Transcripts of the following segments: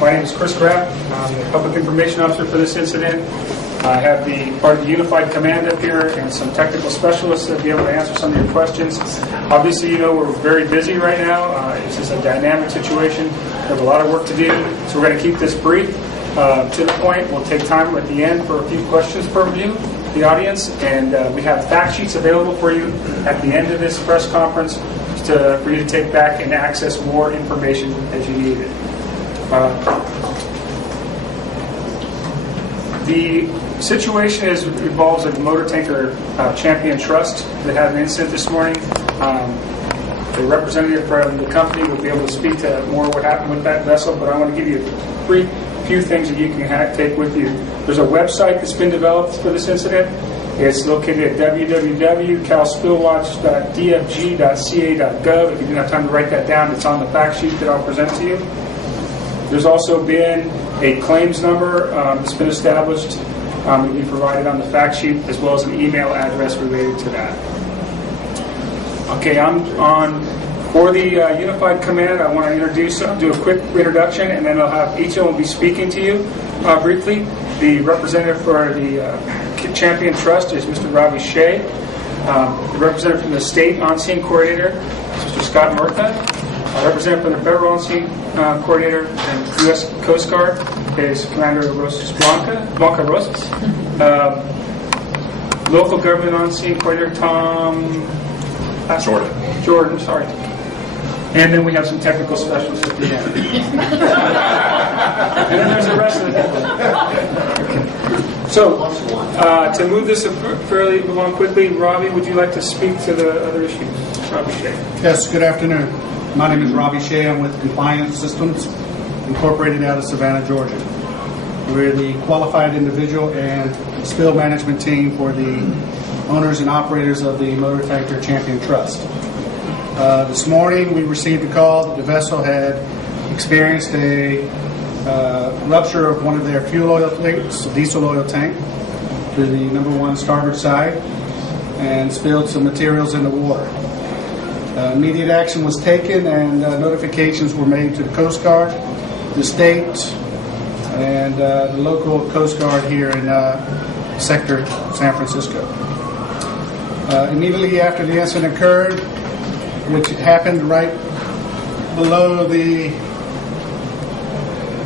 My name is Chris Graff. I'm the Public Information Officer for this incident. I have the part of the Unified Command up here and some technical specialists that will be able to answer some of your questions. Obviously, you know we're very busy right now. This is a dynamic situation. We have a lot of work to do, so we're going to keep this brief to the point. We'll take time at the end for a few questions from you, the audience, and we have fact sheets available for you at the end of this press conference for you to take back and access more information as you need it. The situation involves a motor tanker Champion Trust that had an incident this morning. The representative from the company will be able to speak to more what happened with that vessel, but I want to give you a few things that you can take with you. There's a website that's been developed for this incident. It's located at www.calspillwatch.dfg.ca.gov. If you didn't have time to write that down, it's on the fact sheet that I'll present to you. There's also been a claims number that's been established that will be provided on the fact sheet, as well as an email address related to that. Okay, I'm on for the Unified Command. I want to do a quick introduction, and then I'll have each of them be speaking to you briefly. The representative for the Champion Trust is Mr. Ravi Shea. The representative from the State On-Scene Coordinator is Mr. Scott Murtha. The representative from the Federal On-Scene Coordinator and U.S. Coast Guard is Commander Blanca Rosas. Local Government On-Scene Coordinator Tom Jordan, sorry. And then we have some technical specialists at the end. And then there's the rest of the people. Okay. So, to move this fairly along quickly, Ravi, would you like to speak to the other issues? Ravi Shea. Yes, good afternoon. My name is Ravi Shea. I'm with Compliance Systems, Incorporated out of Savannah, Georgia. We're the qualified individual and spill management team for the owners and operators of the Motor Tanker Champion Trust. This morning we received a call that the vessel had experienced a rupture of one of their fuel oil tanks, a diesel oil tank, to the number one starboard side, and spilled some materials in the water. Immediate action was taken, and notifications were made to the Coast Guard, the state, and the local Coast Guard here in Sector San Francisco. Immediately after the incident occurred, which happened right below the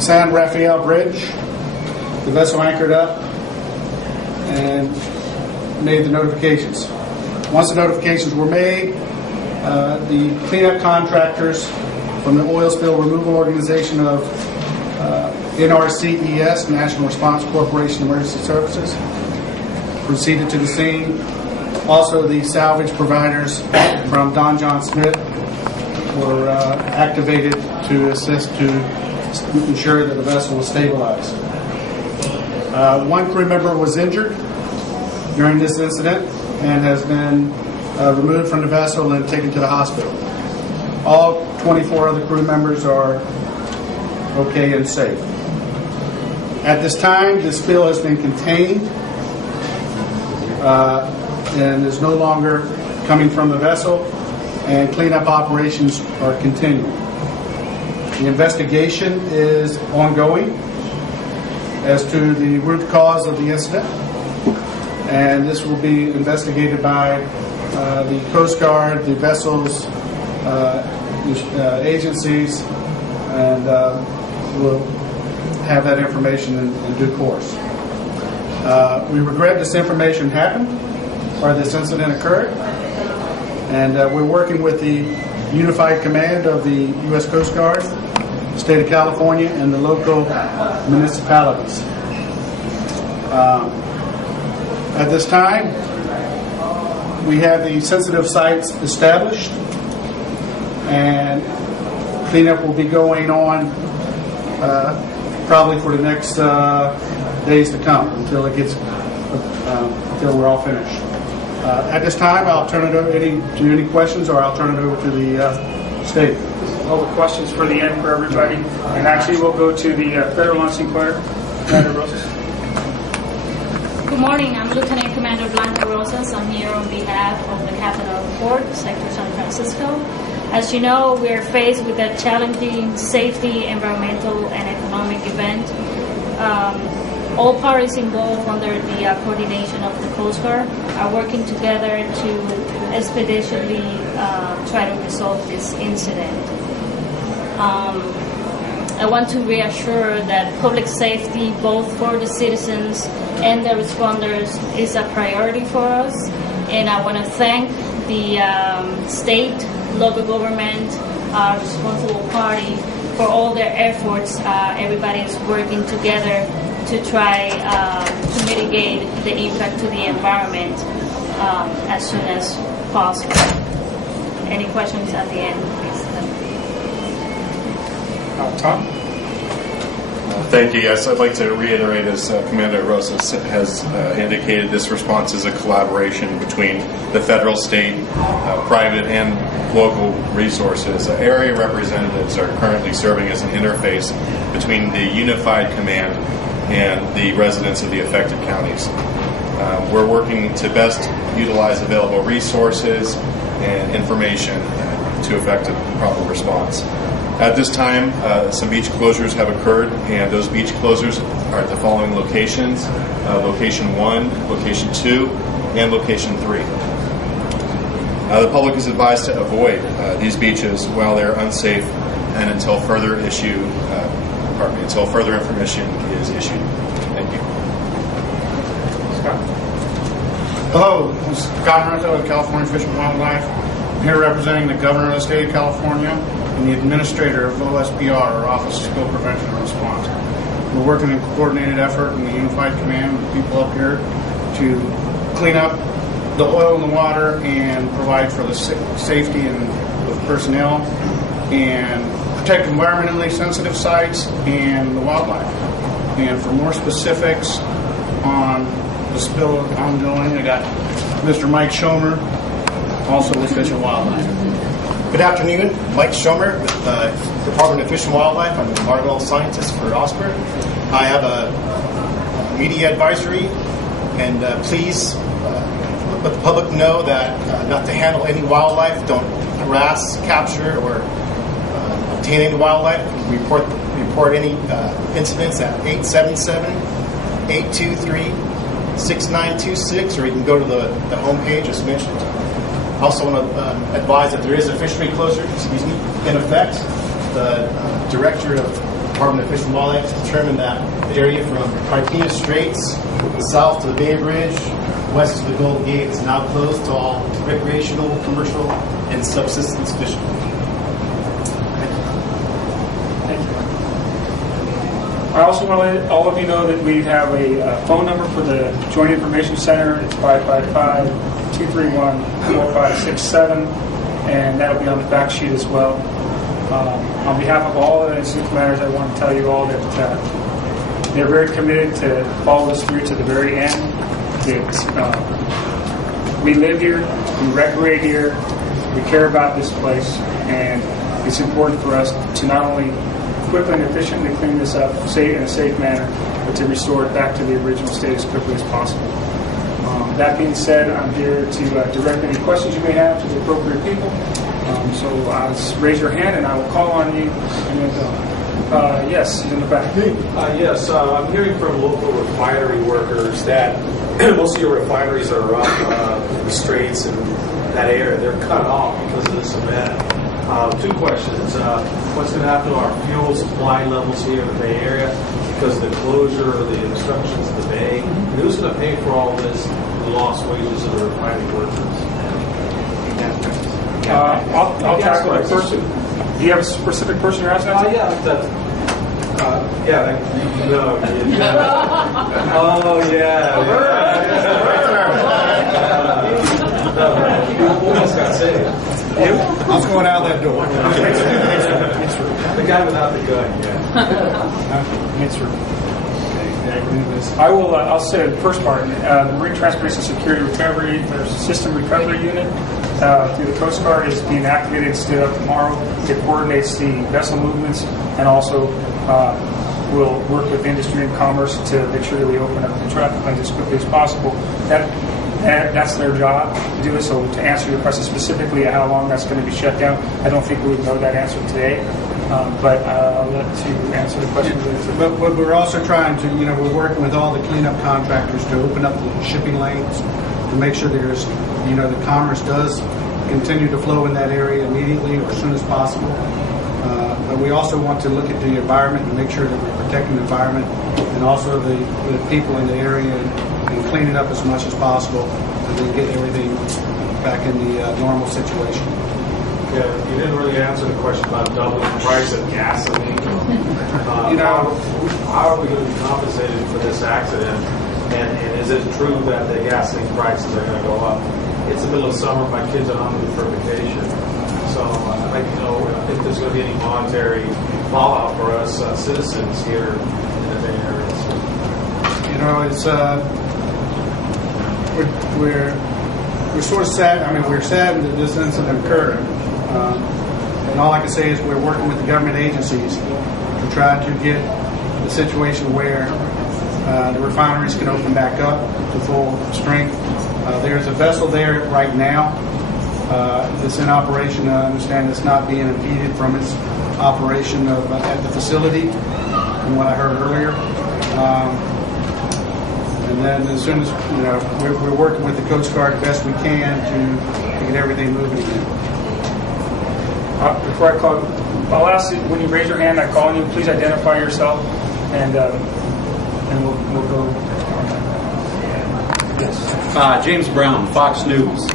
San Rafael Bridge, the vessel anchored up and made the notifications. Once the notifications were made, the cleanup contractors from the Oil Spill Removal Organization of NRCES, National Response Corporation Emergency Services, proceeded to the scene. Also, the salvage providers from Don John Smith were activated to assist to ensure that the vessel was stabilized. One crew member was injured during this incident and has been removed from the vessel and taken to the hospital. All 24 other crew members are okay and safe. At this time, the spill has been contained and is no longer coming from the vessel, and cleanup operations are continuing. The investigation is ongoing as to the root cause of the incident, and this will be investigated by the Coast Guard, the vessels, agencies, and we'll have that information in due course. We regret this information happened, or this incident occurred, and we're working with the Unified Command of the U.S. Coast Guard, State of California, and the local municipalities. At this time, we have the sensitive sites established, and cleanup will be going on probably for the next days to come until we're all finished. At this time, I'll turn it over to any questions, or I'll turn it over to the state. All the questions for the end for everybody, and actually we'll go to the Federal On-Scene Coordinator, Commander Rosas. Good morning. I'm Lieutenant Commander Blanca Rosas. I'm here on behalf of the Capital Port, Sector San Francisco. As you know, we're faced with a challenging safety, environmental, and event. All parties involved under the coordination of the Coast Guard are working together to expeditiously try to resolve this incident. I want to reassure that public safety, both for the citizens and the responders, is a priority for us. And I want to thank the state, local government, responsible party for all their efforts. Everybody is working together to try to mitigate the impact to the environment as soon as possible. Any questions at the end, please? Tom? Thank you. Yes, I'd like to reiterate, as Commander Rosas has indicated, this response is a collaboration between the federal, state, private, and local resources. Area representatives are currently serving as an interface between the unified command and the residents of the affected counties. We're working to best utilize available resources and information to effect a proper response. At this time, some beach closures have occurred, and those beach closures are at the following locations: Location 1, Location 2, and Location 3. The public is advised to avoid these beaches while they're unsafe and until further information is issued. Thank you. Scott? Hello, this is Scott Renzo of California Fish and Wildlife. I'm here representing the Governor of the State of California and the Administrator of OSPR, or Office of Spill Prevention and Response. We're working in coordinated effort in the Unified Command with people up here to clean up the oil in the water and provide for the safety and of personnel and protect environmentally sensitive sites and the wildlife. And for more specifics on the spill ongoing, I got Mr. Mike Schomer, also with Fish and Wildlife. Good afternoon, Mike Schomer with the Department of Fish and Wildlife. I'm an environmental scientist for OSPR. I have a media advisory, and please let the public know that not to handle any wildlife, don't harass, capture, or obtain any wildlife. Report any incidents at 877-823-6926, or you can go to the homepage as mentioned. I also want to advise that there is a fishery closure, in effect. The Director of the Department of Fish and Wildlife has determined that the area from Carquinez Straits south to the Bay Bridge, west to the Golden Gate, is now closed to all recreational, commercial, and subsistence fishing. Thank you. I also want to let all of you know that we have a phone number for the Joint Information Center. It's 555-231-4567, and that'll be on the fact sheet as well. On behalf of all the incident commanders, I want to tell you all that they're very committed to follow this through to the very end. We live here, we recreate here, we care about this place, and it's important for us to not only quickly and efficiently clean this up in a safe manner, but to restore it back to the original state as quickly as possible. That being said, I'm here to direct any questions you may have to the appropriate people. So raise your hand and I will call on you. And yes, he's in the back. Yes, I'm hearing from local refinery workers that most of your refineries are up the straits and that area. They're cut off because of this event. Two questions. What's going to happen to our fuel supply levels here in the Bay Area because of the closure or the obstructions of the Bay? And who's going to pay for all this, the lost wages of the refinery workers? I'll tackle it first. Do you have a specific person you're asking? Oh, yeah. Almost got saved. I was going out that door. The guy without the gun, I will. I'll say the first part. The Marine Transportation Security Recovery, there's a system recovery unit through the Coast Guard is being activated and stood up tomorrow. It coordinates the vessel movements and also will work with industry and commerce to make sure that we open up the traffic lanes as quickly as possible. That's their job to do it. So to answer your question specifically how long that's going to be shut down, I don't think we would know that answer today. But I'll let you answer the question. But we're also trying to, we're working with all the cleanup contractors to open up the shipping lanes to make sure there's, the commerce does continue to flow in that area immediately or as soon as possible. But we also want to look at the environment and make sure that we're protecting the environment and also the people in the area and clean it up as much as possible and then get everything back in the normal situation. Yeah, you didn't really answer the question about doubling the price of gasoline. How are we going to be compensated for this accident? And is it true that the gasoline prices are going to go up? It's the middle of summer. My kids are hungry for vacation. So I'd like to know if there's going to be any monetary fallout for us citizens here in the Bay Area. It's we're sort of sad. I mean, we're saddened that this incident occurred. And all I can say is we're working with the government agencies to try to get the situation where the refineries can open back up to full strength. There's a vessel there right now that's in operation. I understand it's not being impeded from its operation at the facility, from what I heard earlier. And then as soon as, we're working with the Coast Guard as best we can to get everything moving again. Before I call, I'll ask you, when you raise your hand, I call on you, please identify yourself, and we'll go. Yes. James Brown, Fox News. I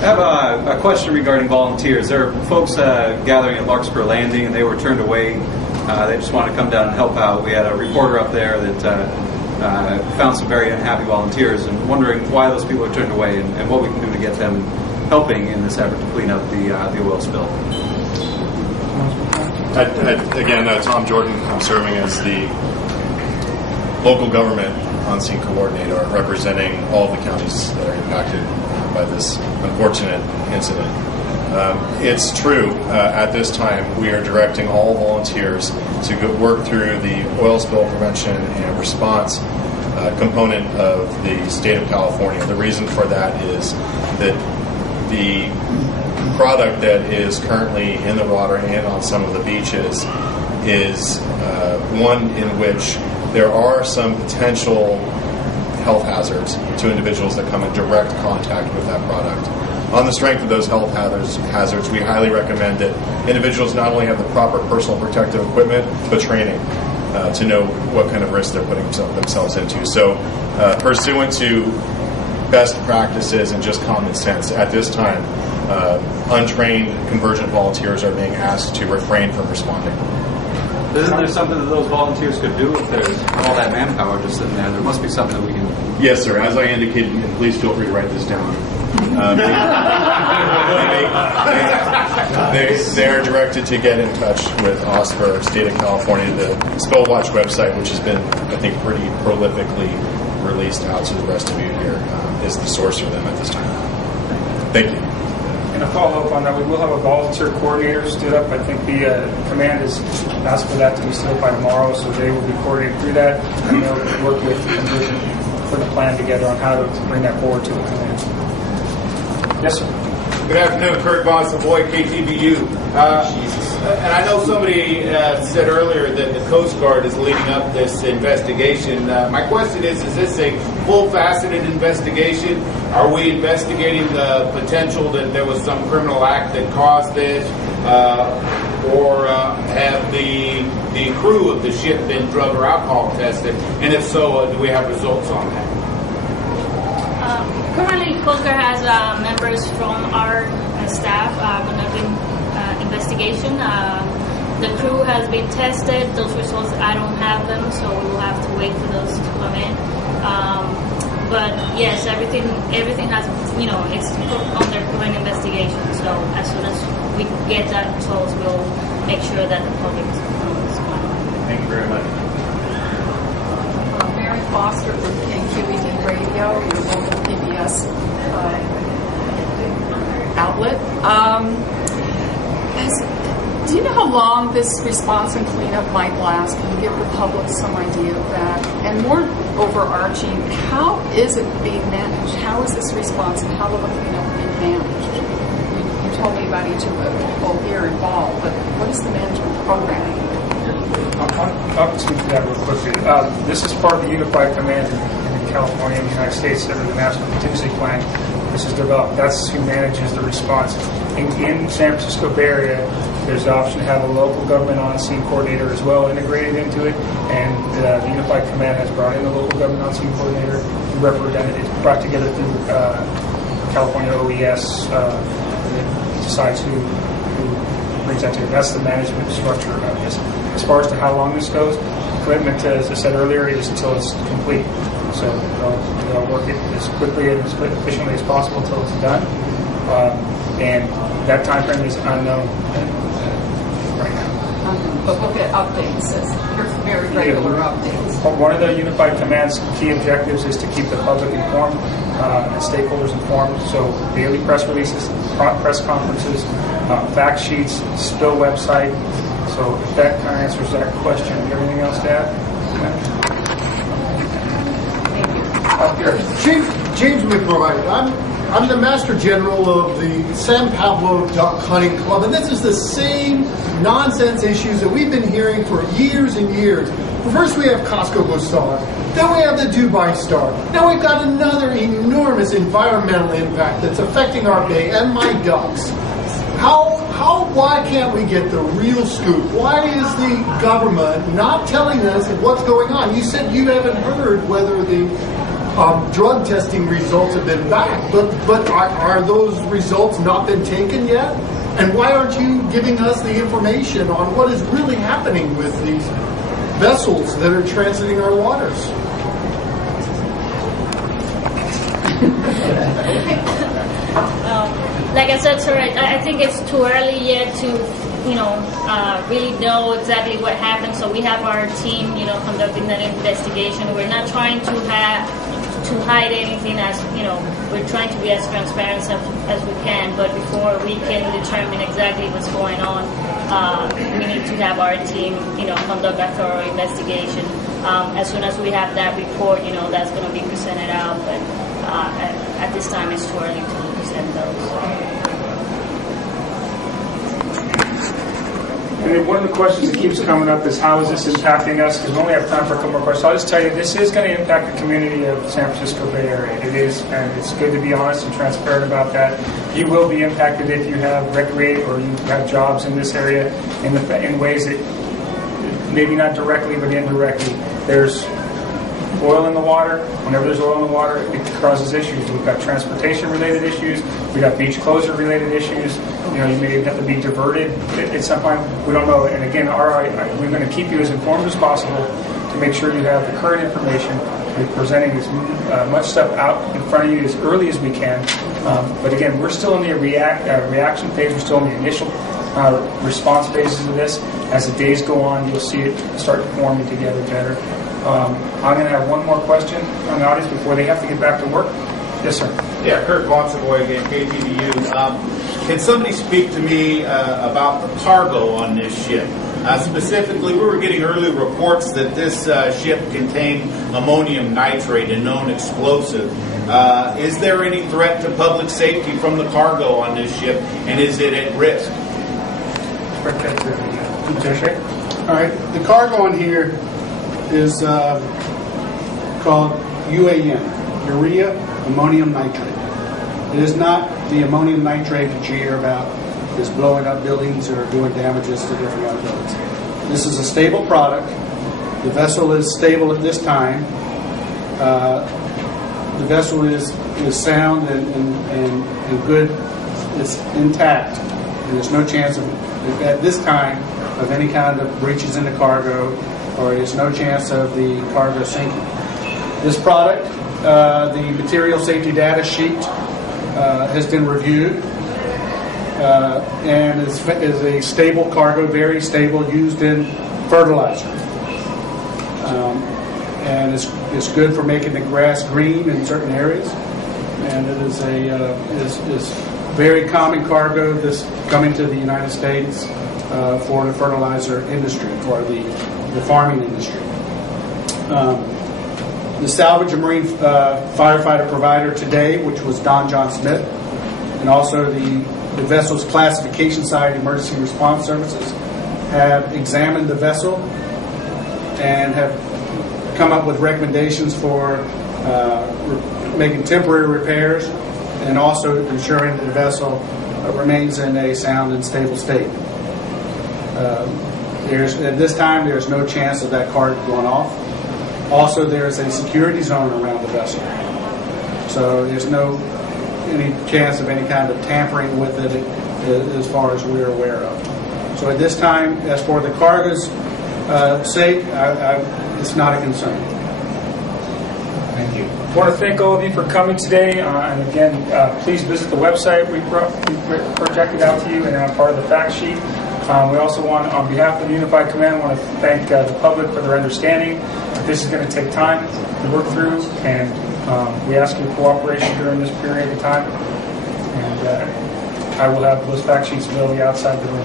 have a question regarding volunteers. There are folks gathering at Larkspur Landing, and they were turned away. They just want to come down and help out. We had a reporter up there that found some very unhappy volunteers, and wondering why those people are turned away and what we can do to get them helping in this effort to clean up the oil spill. Again, Tom Jordan. I'm serving as the local government on-scene coordinator, representing all the counties that are impacted by this unfortunate incident. It's true, at this time, we are directing all volunteers to work through the oil spill prevention and response component of the state of California. The reason for that is that the product that is currently in the water and on some of the beaches is one in which there are some potential health hazards to individuals that come in direct contact with that product. On the strength of those health hazards, we highly recommend that individuals not only have the proper personal protective equipment, but training to know what kind of risk they're putting themselves into. So, pursuant to best practices and just common sense, at this time, untrained convergent volunteers are being asked to refrain from responding. Isn't there something that those volunteers could do if there's all that manpower just sitting there? There must be something that we can... Yes, sir. As I indicated, and please feel free to write this down. They are directed to get in touch with OSPR, State of California. The Spill Watch website, which has been, I think, pretty prolifically released out to the rest of you here, is the source for them at this time. Thank you. And a follow-up on that, we will have a volunteer coordinator stood up. I think the command has asked for that to be stood up by tomorrow, so they will be coordinating through that, and they'll work with conversion, put a plan together on how to bring that forward to the command. Yes, sir. Good afternoon, Kirk Von Savoy, KTBU. And I know somebody said earlier that the Coast Guard is leading up this investigation. My question is this a full-faceted investigation? Are we investigating the potential that there was some criminal act that caused this? Or have the crew of the ship been drug or alcohol tested? And if so, do we have results on that? Currently, Coast Guard has members from our staff conducting investigation. The crew has been tested. Those results, I don't have them, so we will have to wait for those to come in. But yes, everything has, it's under current investigation. So as soon as we get that results, we'll make sure that the public knows. Thank you very much. Mary Foster from KQED Radio, your local PBS outlet. Do you know how long this response and cleanup might last? Can you give the public some idea of that? And more overarching, how is it being managed? How is this response and how will the cleanup be managed? You told me about each of the people here involved, but what is the management program? I'll speak to that real quickly. This is part of the Unified Command in California and the United States under the National Contingency Plan. This is developed. That's who manages the response. In San Francisco Bay Area, there's the option to have a local government on-scene coordinator as well integrated into it, and the Unified Command has brought in a local government on-scene coordinator, representative, brought together through California OES, that decides who brings that together. That's the management structure of this. As far as to how long this goes, commitment, as I said earlier, is until it's complete. So they'll work it as quickly and as efficiently as possible until it's done. And that time frame is unknown right now. But we'll get updates, very regular updates. One of the Unified Command's key objectives is to keep the public informed and stakeholders informed. So daily press releases, press conferences, fact sheets, spill website. So if that kind of answers that question. Everything else to add? James McBride. I'm the Master General of the San Pablo Duck Hunting Club, and this is the same nonsense issues that we've been hearing for years and years. First we have Costco Gustar, then we have the Dubai Star. Now we've got another enormous environmental impact that's affecting our bay and my ducks. Why can't we get the real scoop? Why is the government not telling us what's going on? You said you haven't heard whether the drug testing results have been back, but are those results not been taken yet? And why aren't you giving us the information on what is really happening with these vessels that are transiting our waters? Like I said, sir, I think it's too early yet to, really know exactly what happened. So we have our team, conducting that investigation. We're not trying to hide anything, as we're trying to be as transparent as we can. But before we can determine exactly what's going on, we need to have our team, conduct a thorough investigation. As soon as we have that report, that's going to be presented out. But at this time, it's too early to present those. And then one of the questions that keeps coming up is how is this impacting us? Because we only have time for a couple more questions. I'll just tell you, this is going to impact the community of San Francisco Bay Area. It is, and it's good to be honest and transparent about that. You will be impacted if you have recreate or you have jobs in this area in ways that maybe not directly but indirectly. There's oil in the water. Whenever there's oil in the water, it causes issues. We've got transportation-related issues. We've got beach closure-related issues. You may have to be diverted at some point. We don't know. And again, we're going to keep you as informed as possible to make sure you have the current information. We're presenting as much stuff out in front of you as early as we can. But again, we're still in the reaction phase. We're still in the initial response phases of this. As the days go on, you'll see it start forming together better. I'm going to have one more question from the audience before they have to get back to work. Yes, sir. Yeah, Kurt Bonsaboy again, KTVU. Can somebody speak to me about the cargo on this ship? Specifically, we were getting early reports that this ship contained ammonium nitrate, a known explosive. Is there any threat to public safety from the cargo on this ship, and is it at risk? All right, the cargo on here is called UAN, urea ammonium nitrate. It is not the ammonium nitrate that you hear about is blowing up buildings or doing damages to different outbuildings. This is a stable product. The vessel is stable at this time. The vessel is sound and good. It's intact. And there's no chance of, at this time, of any kind of breaches in the cargo, or there's no chance of the cargo sinking. This product, the material safety data sheet has been reviewed and is a stable cargo, very stable, used in fertilizer. And it's good for making the grass green in certain areas. And it is very common cargo that's coming to the United States for the fertilizer industry, for the farming industry. The salvage and marine firefighter provider today, which was Don John Smith, and also the the vessel's classification side, Emergency Response Services, have examined the vessel and have come up with recommendations for making temporary repairs and also ensuring that the vessel remains in a sound and stable state. At this time, there's no chance of that cargo going off. Also, there's a security zone around the vessel, so there's any chance of any kind of tampering with it as far as we're aware of. So at this time, as for the cargo's sake, it's not a concern. Thank you. I want to thank all of you for coming today, and again, please visit the website we projected out to you and are part of the fact sheet. We also want, on behalf of the Unified Command, want to thank the public for their understanding. This is going to take time to work through, and we ask your cooperation during this period of time. And I will have those fact sheets available outside the room.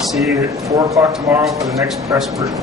See you at 4 o'clock tomorrow for the next press briefing.